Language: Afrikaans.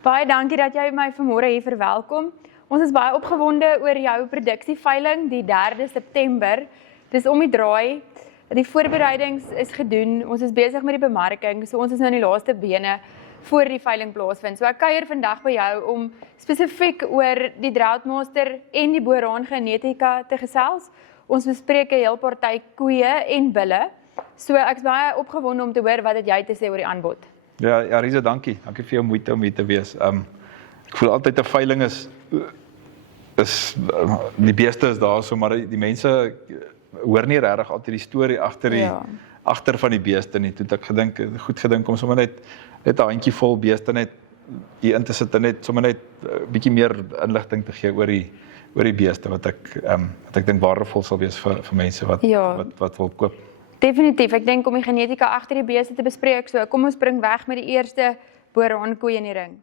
Baie dankie dat jy my vanmôre hier verwelkom. Ons is baie opgewonde oor jou produksieveiling die 3 September. Dis om die draai. Die voorbereidings is gedoen. Ons is besig met die bemarking. So ons is nou in die laaste bene voor die veiling plaasvind. So ek kuier vandag by jou om spesifiek oor die Droughtmaster en die Boerhaan genetika te gesels. Ons bespreek 'n heel party koeie en bulle. So ek is baie opgewonde om te hoor wat het jy te sê oor die aanbod. Ja, Risa, dankie. Dankie vir jou moeite om hier te wees. Ek voel altyd 'n veiling is die beeste is daar so, maar die mense hoor nie regtig altyd die storie agter van die beeste nie. Toe het ek goed gedink om sommer net 'n handjie vol beeste net hier in te sit en net sommer net 'n bietjie meer inligting te gee oor die beeste wat ek dink waardevol sal wees vir mense wat wil koop. Definitief, ek dink om die genetika agter die beeste te bespreek, so kom ons spring weg met die eerste Boerhaan koei in die ring.